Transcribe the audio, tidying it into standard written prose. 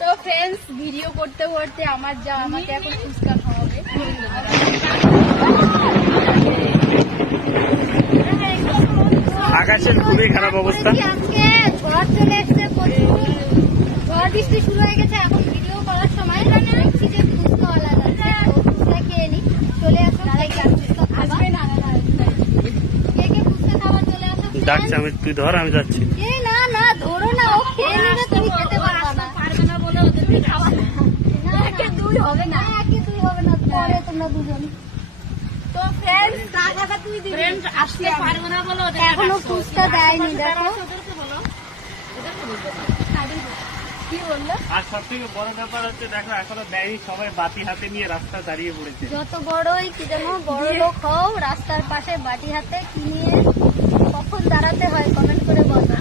তো friends, video করতে করতে আমার যা আমাকে এখন ফুচকা খাওয়াবে। আকাশের খুবই খারাপ অবস্থা। আজকে ঝড় চলে এসছে, ঝড় বৃষ্টি শুরু হয়ে গেছে। এখন ভিডিও করার সময় দেখছি যে ফুচকাওয়ালা যাচ্ছে, ফুচকা খেয়ে নি। চলে আসো, আসবে না কে কে ফুচকা খাওয়া চলে আসো। ডাকছে, আমি তুই ধর, আমি যাচ্ছি। না না, ধরো না, ও খেয়ে নেবে, তুমি খেতে পারবে না। পারবে না বলে ওদের খাওয়া না। একে দুই হবে না, একে দুই হবে না, পরে তোমরা দুজন। তো ফ্রেন্ডস, টাকাটা তুমি দিবে। ফ্রেন্ডস আসতে পারবে না বলে ওদের এখনো ফুচকা দেয়নি। দেখো ওদেরকে বলো, কি বললো। আর সব থেকে বড় ব্যাপার হচ্ছে, দেখো এখনো দেয়নি, সবাই বাতি হাতে নিয়ে রাস্তা দাঁড়িয়ে পড়েছে। যত বড়ই কি জানো, বড় লোক হও, রাস্তার পাশে বাটি হাতে কি নিয়ে কখন দাঁড়াতে হয় কমেন্ট করে বলো।